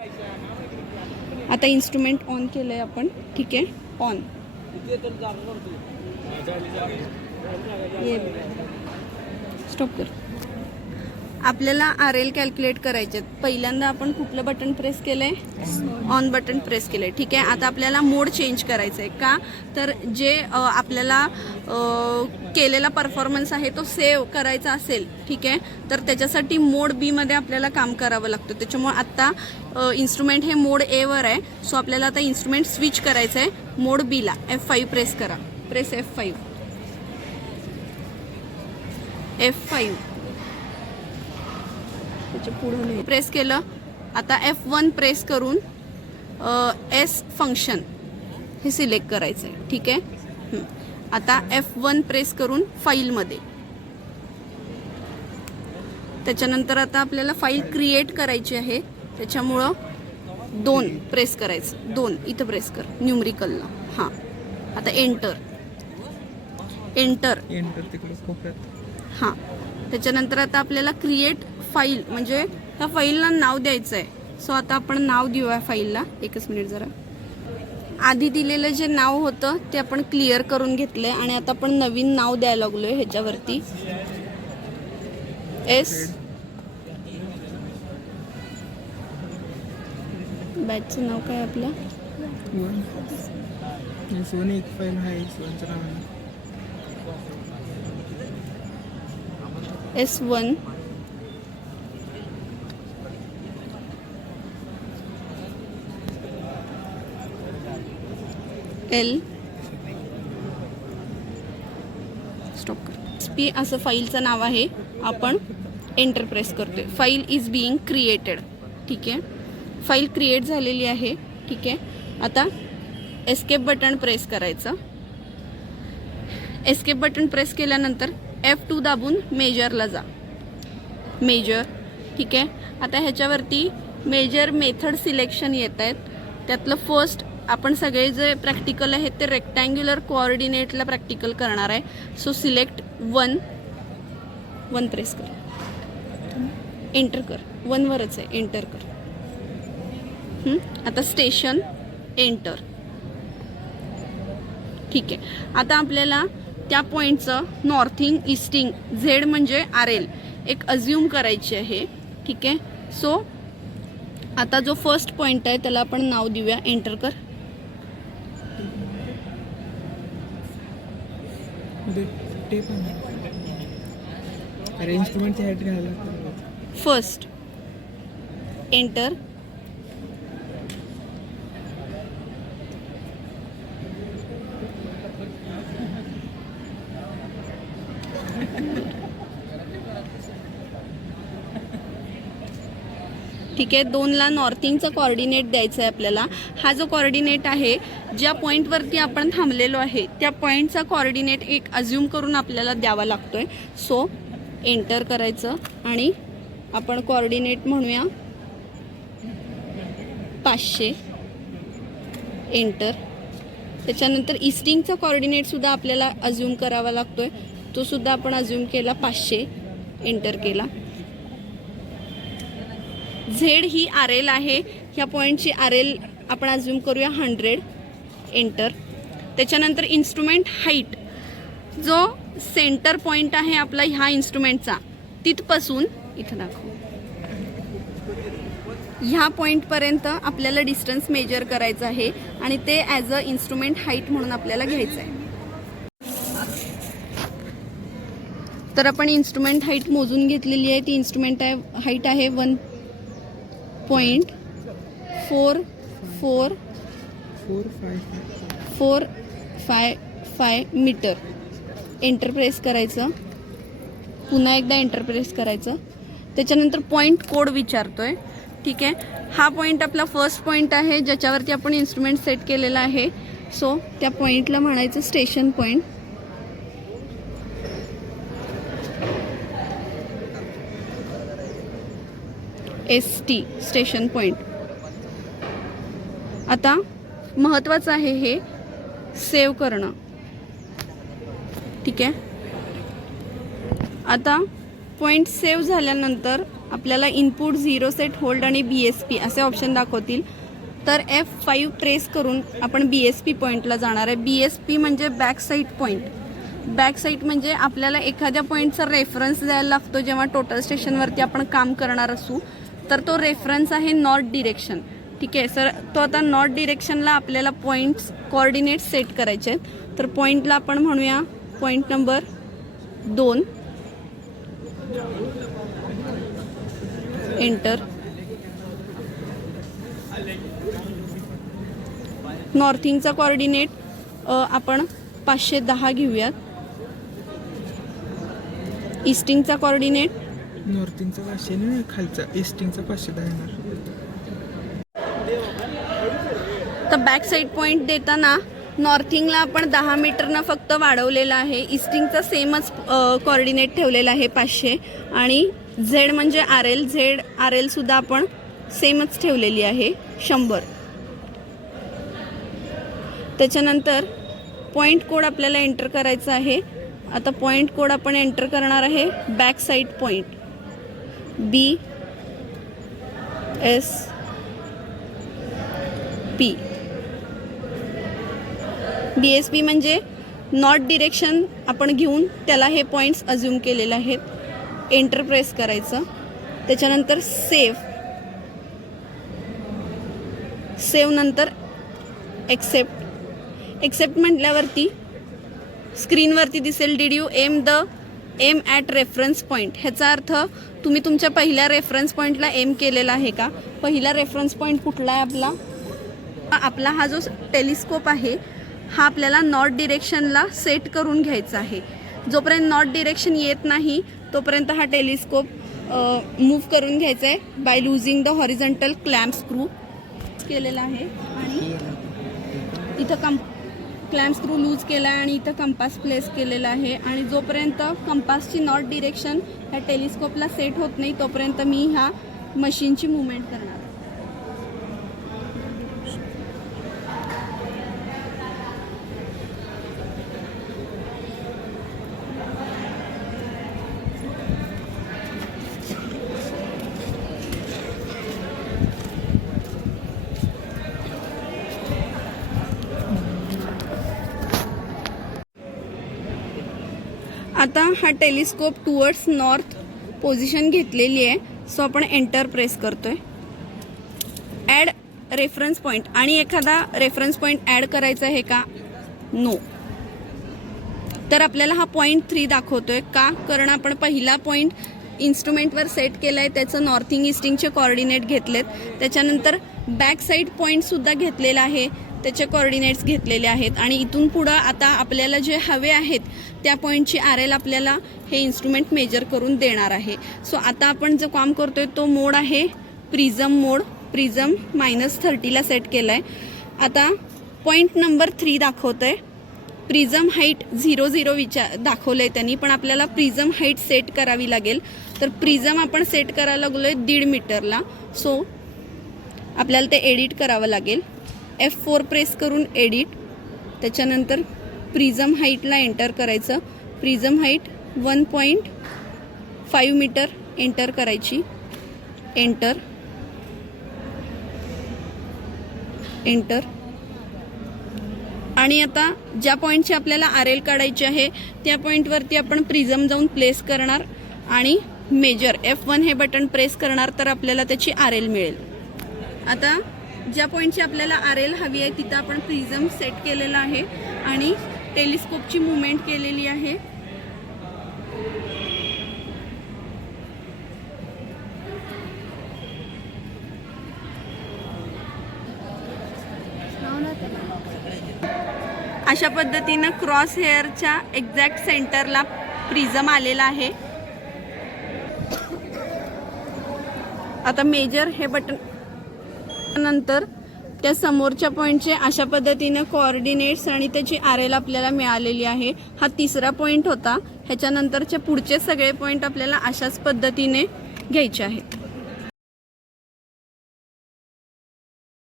आता instrument on केलं आहे आपण, ठीक आहे, ऑन. स्टॉप कर. आपल्याला आर एल कॅल्क्युलेट करायचे. पहिल्यांदा आपण कुठलं बटन प्रेस केलं आहे? ऑन बटन प्रेस केलं आहे, ठीक आहे. आता आपल्याला मोड चेंज करायचं आहे. का तर जे आपल्याला केलेला परफॉर्मन्स आहे तो सेव्ह करायचा असेल, ठीक आहे, तर त्याच्यासाठी मोड बीमध्ये आपल्याला काम करावं लागतं. त्याच्यामुळे आत्ता इन्स्ट्रुमेंट हे मोड एवर आहे. सो आपल्याला आता इन्स्ट्रुमेंट स्विच करायचं आहे मोड बीला. F5 प्रेस करा. Press F5. F5 त्याच्या पुढे प्रेस केलं. आता F1 प्रेस करून एस फंक्शन हे सिलेक्ट करायचं आहे, ठीक आहे. आता F1 प्रेस करून फाईलमध्ये. त्याच्यानंतर आता आपल्याला फाईल क्रिएट करायची आहे. त्याच्यामुळं 2 प्रेस करायचं. 2 इथं प्रेस कर न्यूमरिकलला. हां, आता एंटर. एंटर तिकडे कोपऱ्यात. हां, त्याच्यानंतर आता आपल्याला क्रिएट फाईल म्हणजे त्या फाईलला नाव द्यायचं आहे. सो आता आपण नाव देऊया फाईलला. एकच मिनिट जरा. आधी दिलेलं जे नाव होतं ते आपण क्लिअर करून घेतलंय आणि आता आपण नवीन नाव द्यायला लागलोय ह्याच्यावरती. बॅचचं नाव काय आपलं? S1 L स्टॉप कर. SP असं फाईलचं नाव आहे. आपण एंटर प्रेस करतोय. फाईल इज बिईंग क्रिएटेड, ठीक आहे. फाईल क्रिएट झालेली आहे, ठीक आहे. आता एस्केप बटन प्रेस करायचं. एस्केप बटन प्रेस केल्यानंतर F2 दाबून मेजरला जा. मेजर, ठीक आहे. आता ह्याच्यावरती मेजर मेथड सिलेक्शन येत आहेत. त्यातलं फर्स्ट आपण सगळे जे प्रॅक्टिकल आहेत ते रेक्टँग्युलर कोऑर्डिनेटला प्रॅक्टिकल करणार आहे. सो सिलेक्ट 1 प्रेस कर. एंटर कर. 1 वरच आहे, एंटर कर. आता स्टेशन एंटर, ठीक आहे. आता आपल्याला त्या पॉईंटचं नॉर्थिंग ईस्टिंग झेड म्हणजे RL एक अज्युम करायची आहे, ठीक आहे. सो आता जो फर्स्ट पॉईंट आहे त्याला आपण नाव देऊया. एंटर कर. First enter. ठीक आहे. 2ला नॉर्थिंगचा कोऑर्डिनेट द्यायचा आहे आपल्याला. हा जो कोऑर्डिनेट आहे ज्या पॉईंटवरती आपण थांबलेलो आहे त्या पॉईंटचा कोऑर्डिनेट एक अज्युम करून आपल्याला द्यावा लागतोय. सो एंटर करायचं आणि आपण कोऑर्डिनेट म्हणूया 500. एंटर. त्याच्यानंतर ईस्टिंगचा कोऑर्डिनेटसुद्धा आपल्याला अज्युम करावा लागतोय. तो सुद्धा आपण अज्युम केला 500. एंटर केला. झेड ही RL आहे. ह्या पॉईंटची RL आपण अज्युम करूया 100. एंटर. त्याच्यानंतर इन्स्ट्रुमेंट हाईट जो सेंटर पॉईंट आहे आपला ह्या इन्स्ट्रुमेंटचा तिथपासून इथं दाखव ह्या पॉईंटपर्यंत आपल्याला डिस्टन्स मेजर करायचं आहे आणि ते ॲज अ इन्स्ट्रुमेंट हाईट म्हणून आपल्याला घ्यायचं आहे. तर आपण इन्स्ट्रुमेंट हाईट मोजून घेतलेली आहे. ती इन्स्ट्रुमेंट हाईट आहे 1.455 मीटर. एंटर प्रेस करायचं. पुन्हा एकदा एंटर प्रेस करायचं. त्याच्यानंतर पॉईंट कोड विचारतोय, ठीक आहे. हा पॉईंट आपला फर्स्ट पॉईंट आहे ज्याच्यावरती आपण इन्स्ट्रुमेंट सेट केलेला आहे. सो त्या पॉईंटला म्हणायचं station point. ST station point. आता महत्त्वाचं आहे हे सेव्ह करणं, ठीक आहे. आता पॉईंट सेव्ह झाल्यानंतर आपल्याला इनपुट, 0 सेट, होल्ड आणि BSP असे ऑप्शन दाखवतील. तर F5 प्रेस करून आपण BSP पॉईंटला जाणार आहे. BSP म्हणजे back side point. Back side म्हणजे आपल्याला एखाद्या पॉईंटचा रेफरन्स द्यायला लागतो जेव्हा टोटल स्टेशनवरती आपण काम करणार असू. तर तो रेफरन्स आहे नॉर्थ डिरेक्शन. ठीक आहे सर, तो आता नॉर्थ डिरेक्शनला आपल्याला पॉईंट्स कोऑर्डिनेट सेट करायचे आहेत. तर पॉईंटला आपण म्हणूया पॉईंट नंबर 2. एंटर. नॉर्थिंगचा कोऑर्डिनेट आपण 510 घेऊयात. ईस्टिंगचा कोऑर्डिनेट नॉर्थिंगचा 500 नाही, खालचा ईस्टिंगचा 510 येणार. तर बॅक साईड पॉईंट देताना नॉर्थिंगला आपण 10 मीटरनं फक्त वाढवलेलं आहे. ईस्टिंगचा सेमच कोऑर्डिनेट ठेवलेला आहे 500. आणि झेड म्हणजे RL सुद्धा आपण सेमच ठेवलेली आहे 100. त्याच्यानंतर पॉईंट कोड आपल्याला एंटर करायचा आहे. आता पॉईंट कोड आपण एंटर करणार आहे back side point BSP. BSP म्हणजे नॉर्थ डिरेक्शन आपण घेऊन त्याला हे पॉईंट्स अज्युम केलेले आहेत. एंटर प्रेस करायचं. त्याच्यानंतर सेव्ह नंतर एक्सेप्ट म्हटल्यावरती स्क्रीनवरती दिसेल did you mean add reference point. ह्याचा अर्थ तुम्ही तुमच्या पहिल्या रेफरन्स पॉईंटला एम केलेला आहे का. पहिला रेफरन्स पॉईंट कुठला आहे आपला हा जो टेलिस्कोप आहे हा आपल्याला नॉर्थ डिरेक्शनला सेट करून घ्यायचा आहे. जोपर्यंत नॉर्थ डिरेक्शन येत नाही तोपर्यंत हा टेलिस्कोप मूव्ह करून घ्यायचा आहे by losing the horizontal clamp screw केलेला आहे. आणि इथं क्लॅम्प स्क्रू लूज केला आहे आणि इथं कंपास प्लेस केलेला आहे. आणि जोपर्यंत कंपासची नॉर्थ डिरेक्शन ह्या टेलिस्कोपला सेट होत नाही तोपर्यंत मी ह्या मशीनची मुवमेंट करणार. आता हा टेलिस्कोप टुवर्ड्स नॉर्थ पोझिशन घेतलेली आहे. सो आपण एंटर प्रेस करतोय. Add reference point. आणि एखादा रेफरन्स पॉईंट ॲड करायचा आहे का. नो. तर आपल्याला हा पॉईंट 3 दाखवतोय का, कारण आपण पहिला पॉईंट इन्स्ट्रुमेंटवर सेट केला आहे. त्याचं नॉर्थिंग ईस्टिंगचे कोऑर्डिनेट घेतलेत. त्याच्यानंतर बॅक साईड पॉईंटसुद्धा घेतलेला आहे, त्याचे कोऑर्डिनेट्स घेतलेले आहेत. आणि इथून पुढं आता आपल्याला जे हवे आहेत त्या पॉईंटची RL आपल्याला हे इन्स्ट्रुमेंट मेजर करून देणार आहे. सो आता आपण जो काम करतोय तो मोड आहे प्रिझम मोड. प्रिझम -30ला सेट केला आहे. आता पॉईंट नंबर 3 दाखवतं आहे. प्रिझम हाईट 00 दाखवलं आहे त्यांनी, पण आपल्याला प्रिझम हाईट सेट करावी लागेल. तर प्रिझम आपण सेट करायला लागलो आहे 1.5 मीटरला. सो आपल्याला ते एडिट करावं लागेल. F4 प्रेस करून एडिट. त्याच्यानंतर प्रिझम हाईटला एंटर करायचं. प्रिझम हाईट 1.5 मीटर एंटर करायची. एंटर. आणि आता ज्या पॉईंटची आपल्याला RL काढायची आहे त्या पॉईंटवरती आपण प्रिझम जाऊन प्लेस करणार आणि मेजर F1 हे बटन प्रेस करणार तर आपल्याला त्याची RL मिळेल. आता ज्या पॉईंटची आपल्याला RL हवी आहे तिथं आपण प्रिझम सेट केलेला आहे आणि टेलिस्कोपची मुवमेंट केलेली आहे. अशा पद्धतीनं क्रॉस हेअरच्या एक्झॅक्ट सेंटरला प्रिझम आलेला आहे. आता मेजर हे बटन नंतर त्या समोरच्या पॉईंटचे अशा पद्धतीने कोऑर्डिनेट्स आणि त्याची RL आपल्याला मिळालेली आहे. हा 3रा पॉईंट होता. ह्याच्यानंतरचे पुढचे सगळे पॉईंट आपल्याला अशाच पद्धतीने घ्यायचे आहेत.